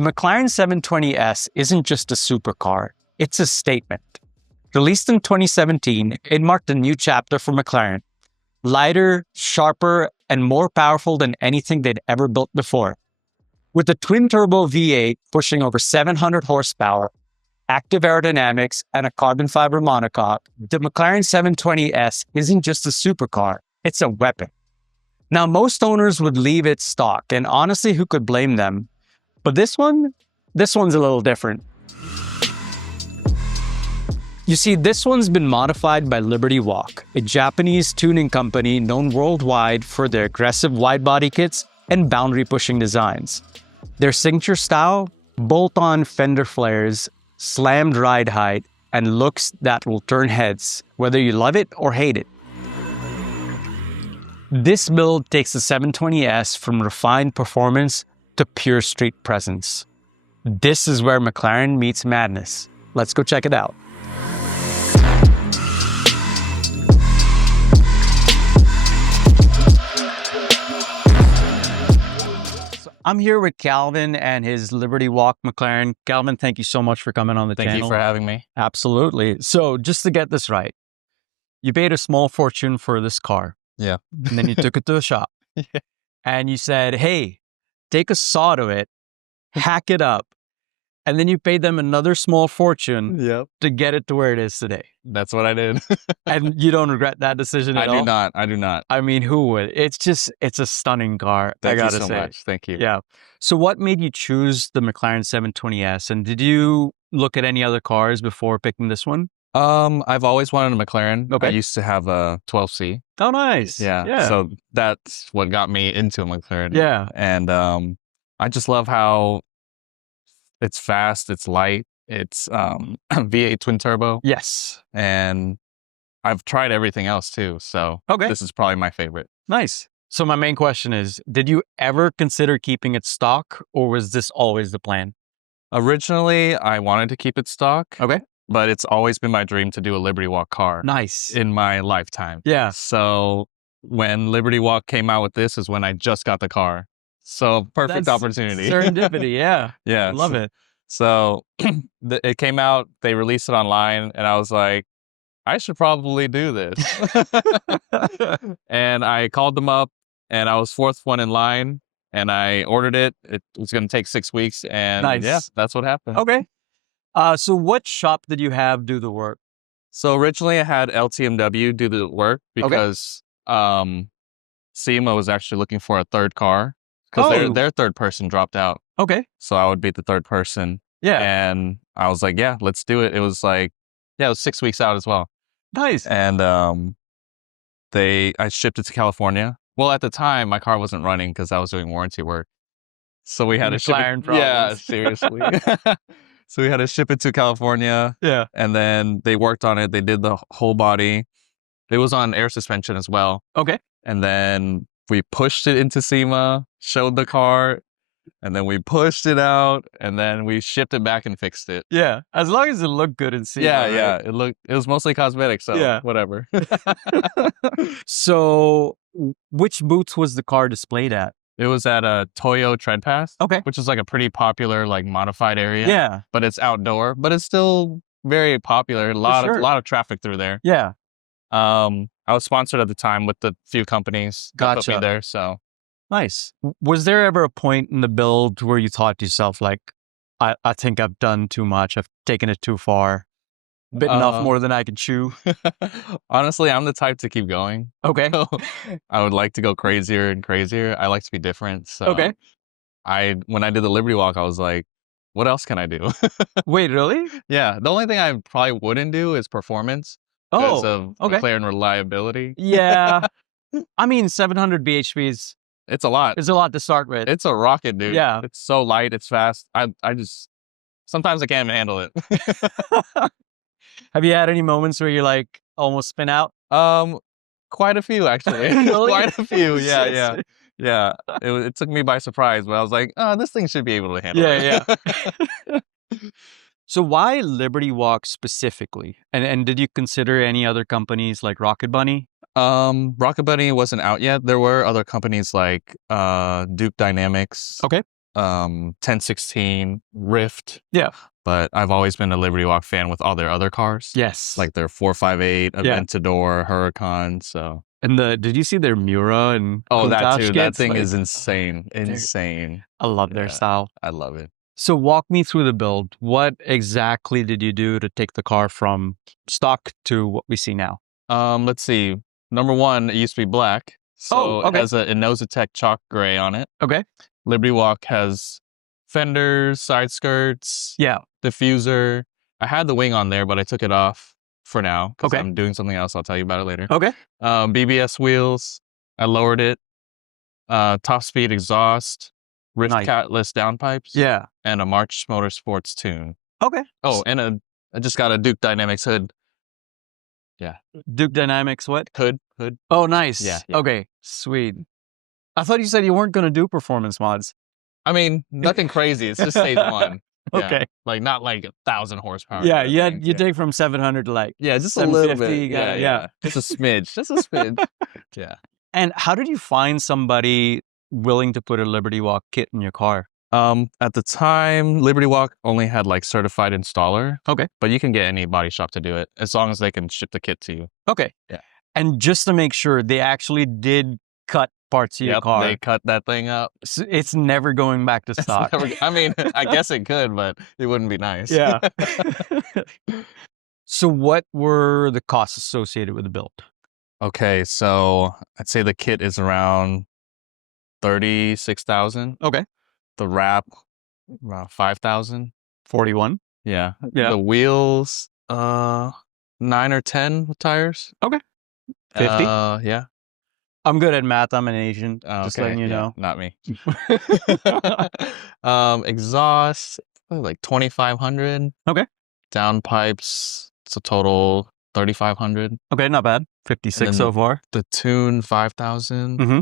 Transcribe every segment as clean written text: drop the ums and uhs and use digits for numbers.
The McLaren 720s isn't just a supercar, it's a statement. Released in 2017, it marked a new chapter for McLaren. Lighter, sharper, and more powerful than anything they'd ever built before. With a twin-turbo V8 pushing over 700 horsepower, active aerodynamics, and a carbon fiber monocoque, the McLaren 720s isn't just a supercar, it's a weapon. Now, most owners would leave it stock, and honestly, who could blame them? But this one's a little different. You see, this one's been modified by Liberty Walk, a Japanese tuning company known worldwide for their aggressive wide-body kits and boundary-pushing designs. Their signature style? Bolt-on fender flares, slammed ride height, and looks that will turn heads, whether you love it or hate it. This build takes the 720s from refined performance to pure street presence. This is where McLaren meets madness. Let's go check it out. So I'm here with Calvin and his Liberty Walk McLaren. Calvin, thank you so much for coming on the channel. Thank you for having me. Absolutely. So just to get this right, you paid a small fortune for this car. Yeah. And then you took it to a shop. Yeah. And you said, hey, take a saw to it, hack it up, and then you paid them another small fortune to get it to where it is today. That's what I did. And you don't regret that decision at all? I do not. I mean, who would? It's a stunning car, I gotta say. Thank you so much. Thank you. Yeah. So what made you choose the McLaren 720s? And did you look at any other cars before picking this one? I've always wanted a McLaren. Okay. I used to have a 12C. Oh, nice. Yeah. So that's what got me into a McLaren. Yeah. And I just love how it's fast, it's light, it's V8 twin turbo. Yes. And I've tried everything else too. So this is probably my favorite. Nice. So my main question is, did you ever consider keeping it stock, or was this always the plan? Originally, I wanted to keep it stock. Okay. But it's always been my dream to do a Liberty Walk car. Nice. In my lifetime. Yeah. So when Liberty Walk came out with this is when I just got the car. So perfect opportunity. Serendipity, yeah. Yeah. Love it. So it came out, they released it online, and I was like, I should probably do this. And I called them up, and I was fourth one in line, and I ordered it. It was going to take 6 weeks, and yeah, that's what happened. Okay. So what shop did you have do the work? So originally I had LTMW do the work because SEMA was actually looking for a third car because their third person dropped out. Okay. So I would be the third person. Yeah. And I was like, yeah, let's do it. It was like, it was 6 weeks out as well. Nice. And I shipped it to California. Well, at the time my car wasn't running because I was doing warranty work. So we had to ship it. Yeah, seriously. So we had to ship it to California. Yeah. And then they worked on it. They did the whole body. It was on air suspension as well. Okay. And then we pushed it into SEMA, showed the car, and then we pushed it out, and then we shipped it back and fixed it. Yeah. As long as it looked good in SEMA. Yeah, right? yeah. It was mostly cosmetic, so whatever. So which booth was the car displayed at? It was at a Toyo Tread Pass, okay, which is like a pretty popular, like modified area. Yeah, but it's outdoor, but it's still very popular. A lot of traffic through there. Yeah. I was sponsored at the time with the few companies that put me there. So nice. Was there ever a point in the build where you thought to yourself, like, I think I've done too much. I've taken it too far. Bitten off more than I can chew. Honestly, I'm the type to keep going. Okay. So I would like to go crazier and crazier. I like to be different. So when I did the Liberty Walk, I was like, what else can I do? Wait, really? Yeah. The only thing I probably wouldn't do is performance because of McLaren reliability. Yeah. I mean, 700 bhps. It's a lot. It's a lot to start with. It's a rocket, dude. Yeah. It's so light. It's fast. Sometimes I can't even handle it. Have you had any moments where you're like almost spin out? Quite a few actually. Really? Quite a few. Yeah. It took me by surprise, but I was like, oh, this thing should be able to handle it. Yeah. So why Liberty Walk specifically? And did you consider any other companies like Rocket Bunny? Rocket Bunny wasn't out yet. There were other companies like Duke Dynamics. Okay. 1016, Rift. Yeah. But I've always been a Liberty Walk fan with all their other cars. Yes. Like their 458, Yeah. Aventador, Huracan. So. And did you see their Mura and Oh, that Countach too. That kits? thing Like, is insane. Insane. I love their Yeah. style. I love it. So walk me through the build. What exactly did you do to take the car from stock to what we see now? Let's see. Number one, it used to be black. So okay. it has a Inositech chalk gray on it. Okay. Liberty Walk has fenders, side skirts, Yeah. diffuser. I had the wing on there, but I took it off for now because Okay. I'm doing something else. I'll tell you about it later. Okay. BBS wheels. I lowered it. Top speed exhaust. Rift Nice. catless downpipes. Yeah. And a March Motorsports tune. Okay. Oh, and I just got a Duke Dynamics hood. Yeah. Duke Dynamics what? Hood. Oh, nice. Yeah. Okay. Sweet. I thought you said you weren't going to do performance mods. I mean, nothing crazy. It's just stage one. Yeah. Okay. Like not like 1,000 horsepower. Yeah. You take from 700 to like just a little 750. bit. Yeah. Just a smidge. Just a smidge. Yeah. And how did you find somebody willing to put a Liberty Walk kit in your car? At the time, Liberty Walk only had like certified installer. Okay. But you can get any body shop to do it as long as they can ship the kit to you. Okay. Yeah. And just to make sure, they actually did cut parts of your car. They cut that thing up. So it's never going back to stock. I mean, I guess it could, but it wouldn't be nice. Yeah. So what were the costs associated with the build? Okay, so I'd say the kit is around 36,000. Okay. The wrap around 5,000. 41. Yeah. Yeah. The wheels 9 or 10 with tires. Okay. 50. Yeah. I'm good at math. I'm an Asian. Just letting you know. Not me. Exhaust like 2,500. Okay. Downpipes, it's a total 3,500. Okay, not bad. 56 so far. The tune 5,000. Mm-hmm.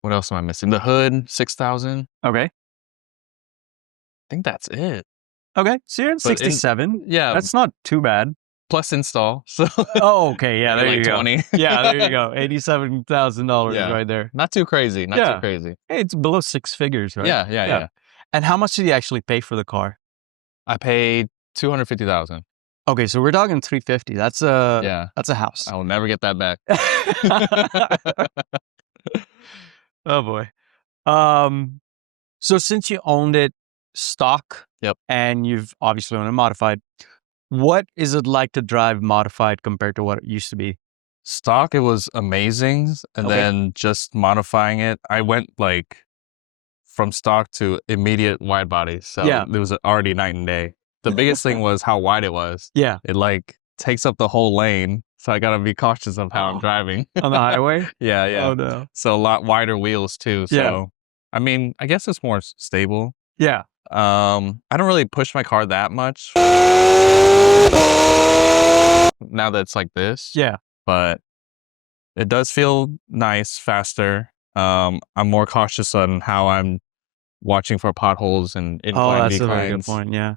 What else am I missing? The hood 6,000. Okay. I think that's it. Okay, so you're at 67. Yeah, that's not too bad. Plus install. So oh, okay, yeah, there like you 20. Go. Yeah, there you go. $87,000 right there. Not too crazy. Not too crazy. Hey, it's below 6 figures, right? Yeah. And how much did you actually pay for the car? I paid $250,000. Okay, so we're talking 350. That's a house. I will never get that back. Oh boy. So since you owned it stock, and you've obviously owned it modified, what is it like to drive modified compared to what it used to be? Stock, it was amazing, and then just modifying it, I went like from stock to immediate wide body. So it was already night and day. The biggest thing was how wide it was. Yeah. It like takes up the whole lane. So I got to be cautious of how I'm driving. On the highway? Yeah. Oh, no. So a lot wider wheels too. So, I mean, I guess it's more stable. Yeah. I don't really push my car that much. Now that it's like this. Yeah. But it does feel nice, faster. I'm more cautious on how I'm watching for potholes and incline declines. That's a very good point, yeah.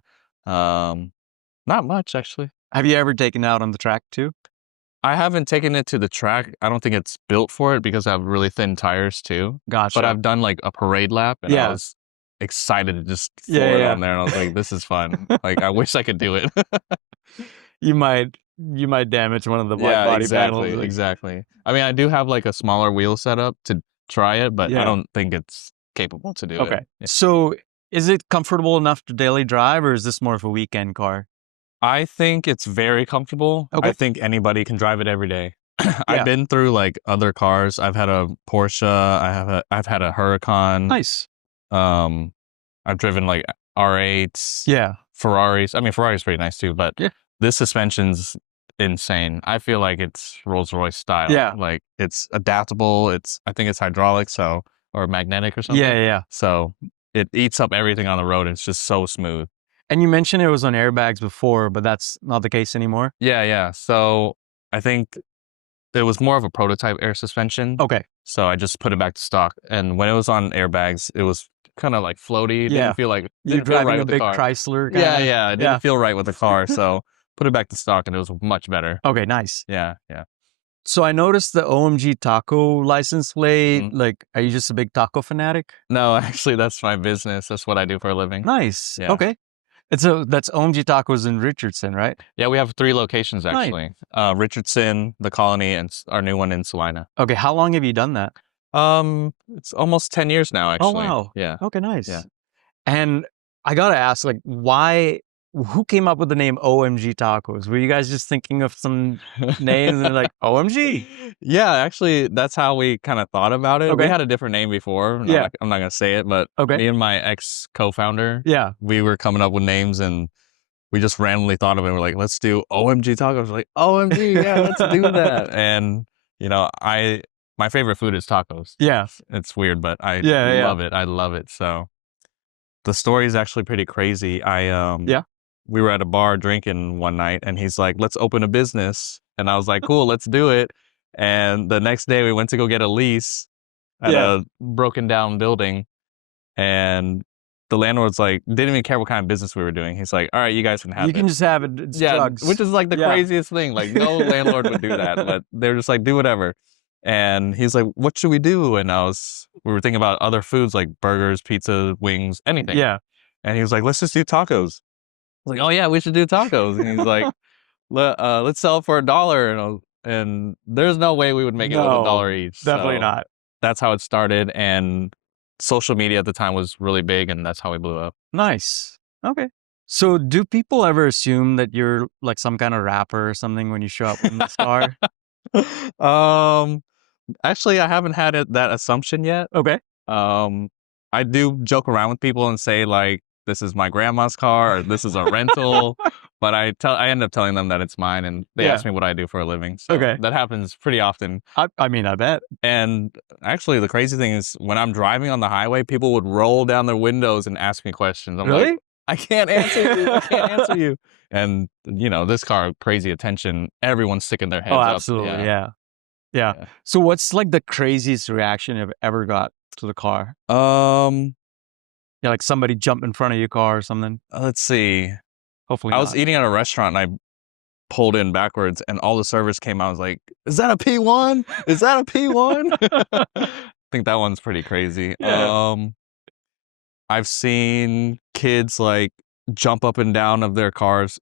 Not much, actually. Have you ever taken it out on the track, too? I haven't taken it to the track. I don't think it's built for it because I have really thin tires, too. Gotcha. But I've done, like, a parade lap, and I was excited to just throw it on there, and I was like, this is fun. Like, I wish I could do it. You might damage one of the wide body panels. Exactly. I mean, I do have, like, a smaller wheel setup to try it, but I don't think it's capable to do it. Okay. Yeah. So is it comfortable enough to daily drive, or is this more of a weekend car? I think it's very comfortable. Okay. I think anybody can drive it every day. I've been through like other cars. I've had a Porsche. I've had a Huracan. Nice. I've driven like R8s. Yeah. Ferraris. I mean, Ferrari's pretty nice too, but this suspension's insane. I feel like it's Rolls-Royce style. Yeah. Like it's adaptable. I think it's hydraulic, or magnetic or something. Yeah. So it eats up everything on the road. It's just so smooth. And you mentioned it was on airbags before, but that's not the case anymore? Yeah. So I think it was more of a prototype air suspension. Okay. So I just put it back to stock. And when it was on airbags, it was kind of like floaty. Didn't feel like... You're driving a big Chrysler? Yeah. It didn't feel right with the car. So put it back to stock and it was much better. Okay, nice. Yeah. So I noticed the OMG taco license plate. Mhm. Like, are you just a big taco fanatic? No, actually, that's my business. That's what I do for a living. Nice. Yeah. Okay. That's OMG Tacos in Richardson, right? Yeah, we have 3 locations Nice. actually. Richardson, the Colony, and our new one in Salina. Okay. How long have you done that? It's almost 10 years now, Oh, actually. wow. Yeah. Okay, nice. Yeah. And I gotta ask, like, who came up with the name OMG Tacos? Were you guys just thinking of some names and they're like, OMG? Yeah, actually, that's how we kind of thought about it. We Okay. had a different name before. and Yeah. I'm not gonna say it, but Okay. me and my ex co-founder, Yeah. we were coming up with names, and we just randomly thought of it. We're like, let's do OMG tacos. We're like, OMG, yeah, let's do that. And my favorite food is tacos. Yeah. It's weird, but I Yeah. love it. I love it. So the story is actually pretty crazy. Yeah. We were at a bar drinking one night, and he's like, let's open a business. And I was like, cool, let's do it. And the next day we went to go get a lease at a broken down building, and the landlord's like, didn't even care what kind of business we were doing. He's like, all right, you guys can have You it. can just have it. It's Yeah, drugs. which is like the Yeah. craziest thing. Like, no landlord would do that, but they're just like, do whatever. And he's like, what should we do? And we were thinking about other foods like burgers, pizza, wings, anything. Yeah. And he was like, let's just do tacos. I was like, oh yeah, we should do tacos. And he's like, let's sell it for $1. And there's no way we would make it with No, $1 each. Definitely So not. that's how it started. And social media at the time was really big, and that's how we blew up. Nice. Okay. So do people ever assume that you're like some kind of rapper or something when you show up in this car? Actually, I haven't had that assumption yet. Okay. I do joke around with people and say like, this is my grandma's car, or this is a rental, but I end up telling them that it's mine, and they ask me what I do for a living. So Okay. that happens pretty often. I mean, I bet. And actually, the crazy thing is, when I'm driving on the highway, people would roll down their windows and ask me questions. I'm Really? like, I can't answer you. I can't answer you. And this car, crazy attention. Everyone's sticking their heads Oh, up. absolutely. Yeah. Yeah. So what's like the craziest reaction you've ever got to the car? Yeah, like somebody jumped in front of your car or something. Let's see. Hopefully I was eating at a restaurant, and I pulled in backwards, and all the servers came out. I was like, is that a P1? Is that a P1? I think that one's pretty crazy. Yeah. I've seen kids like jump up and down of their parents'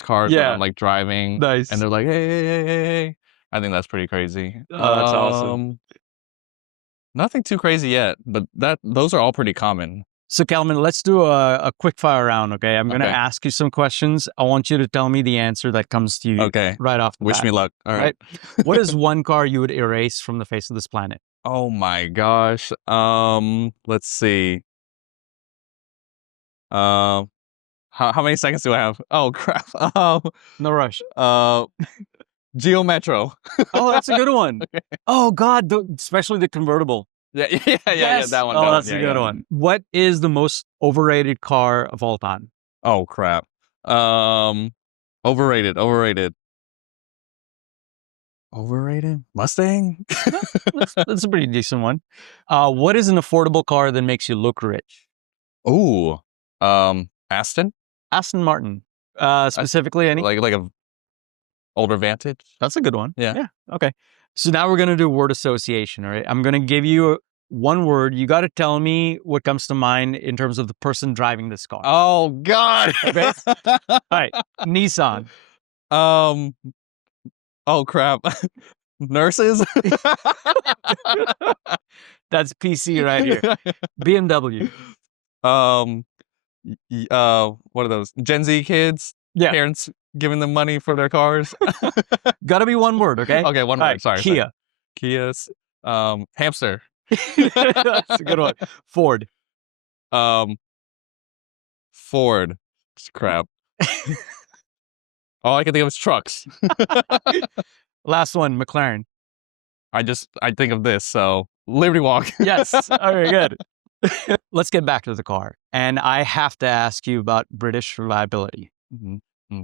cars when I'm like driving. Nice. And they're like, hey. I think that's pretty crazy. Oh, that's awesome. Nothing too crazy yet, but those are all pretty common. So Calvin, let's do a quick fire round, okay? I'm going to ask you some questions. I want you to tell me the answer that comes to you right off the bat. Wish me luck. All right. What is one car you would erase from the face of this planet? Oh my gosh. Let's see. How many seconds do I have? Oh crap. No rush. Geo Metro. Oh, that's a good one. Oh God, especially the convertible. Yeah, that one. Oh, that's a good one. What is the most overrated car of all time? Oh crap. Overrated. Mustang? That's a pretty decent one. What is an affordable car that makes you look rich? Ooh. Aston Martin. Specifically any? Like a older Vantage. That's a good one. Yeah. Okay. So now we're going to do word association, all right? I'm going to give you one word. You got to tell me what comes to mind in terms of the person driving this car. Oh, God. Okay. All right. Nissan. Oh, crap. Nurses? That's PC right here. BMW. What are those? Gen Z kids? Yeah. Parents giving them money for their cars? Gotta be one word, okay? Okay, one word. Right. Sorry. Kia. Kia's. Hamster. That's a good one. Ford. Ford. Crap. All I can think of is trucks. Last one, McLaren. I think of this, so Liberty Walk. Yes. All right, good. Let's get back to the car. And I have to ask you about British reliability.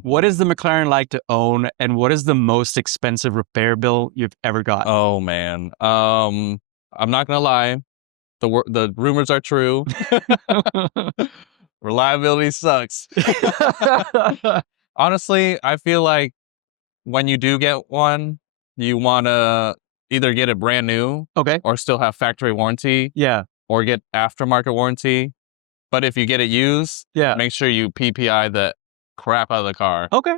What is the McLaren like to own, and what is the most expensive repair bill you've ever got? Oh, man. I'm not going to lie. The rumors are true. Reliability sucks. Honestly, I feel like when you do get one, you want to either get it brand new Okay. or still have factory warranty Yeah. or get aftermarket warranty. But if you get it used, Yeah. make sure you PPI the crap out of the car. Okay.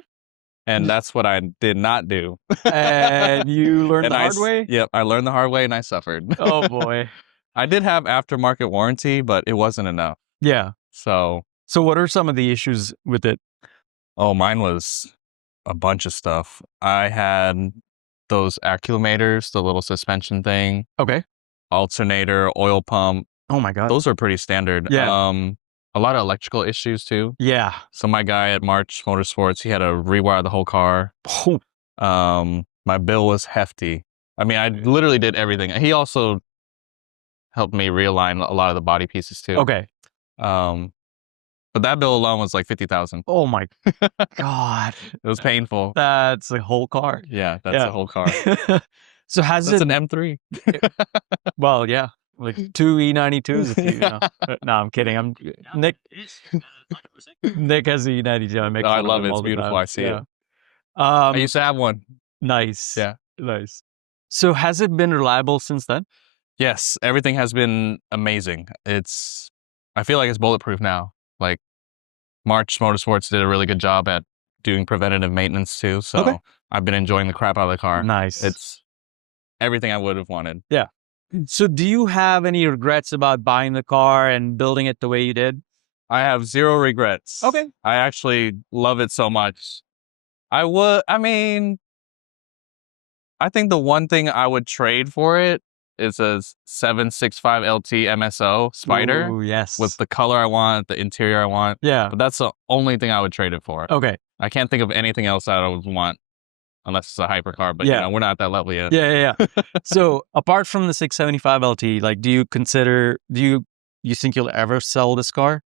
And that's what I did not do. And you learned And the hard way? Yep, I learned the hard way and I suffered. Oh, boy. I did have aftermarket warranty, but it wasn't enough. Yeah. So what are some of the issues with it? Oh, mine was a bunch of stuff. I had those accumulators, the little suspension thing, Okay. alternator, oil pump. Oh, my God. Those are pretty standard. Yeah. A lot of electrical issues too. Yeah. So my guy at March Motorsports, he had to rewire the whole car. My bill was hefty. I mean, I literally did everything. He also helped me realign a lot of the body pieces too. Okay. But that bill alone was like $50,000. Oh, my God. It was painful. That's the whole car. Yeah, that's the whole car. So has That's it... an M3. Well, yeah. Like 2 E92s if you know. No, I'm kidding. Nick has the E92. I love it. It's beautiful. I see it. I used to have one. Nice. Yeah. Nice. So has it been reliable since then? Yes, everything has been amazing. I feel like it's bulletproof now. Like March Motorsports did a really good job at doing preventative maintenance too. So I've been enjoying the crap out of the car. Nice. It's everything I would have wanted. Yeah. So do you have any regrets about buying the car and building it the way you did? I have zero regrets. Okay. I actually love it so much. I think the one thing I would trade for it is a 765 LT MSO Spider. Ooh, yes. With the color I want, the interior I want. Yeah. But that's the only thing I would trade it for. Okay. I can't think of anything else that I would want unless it's a hypercar. But you know, we're not at that level yet. Yeah. So apart from the 675 LT, like, do you think you'll ever sell this car?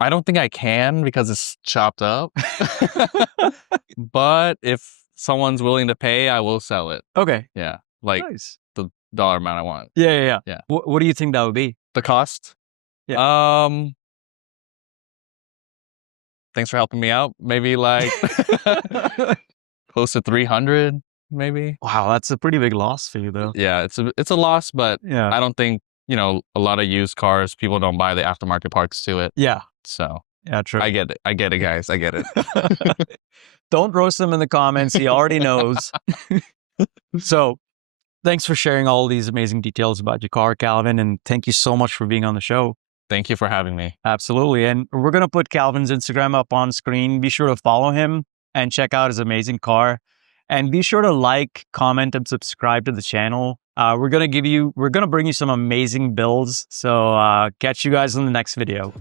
I don't think I can because it's chopped up. But if someone's willing to pay, I will sell it. Okay. Yeah. Like Nice. the dollar amount I want. Yeah. What do you think that would be? The cost? Yeah. Thanks for helping me out. Maybe like close to 300, maybe. Wow, that's a pretty big loss for you though. Yeah, it's a loss, but Yeah. I don't think, a lot of used cars, people don't buy the aftermarket parts to it. Yeah. So Yeah, true. I get it, guys. I get it. Don't roast him in the comments. He already knows. So thanks for sharing all these amazing details about your car, Calvin. And thank you so much for being on the show. Thank you for having me. Absolutely. And we're going to put Calvin's Instagram up on screen. Be sure to follow him and check out his amazing car. And be sure to like, comment, and subscribe to the channel. We're going to bring you some amazing builds. So catch you guys in the next video.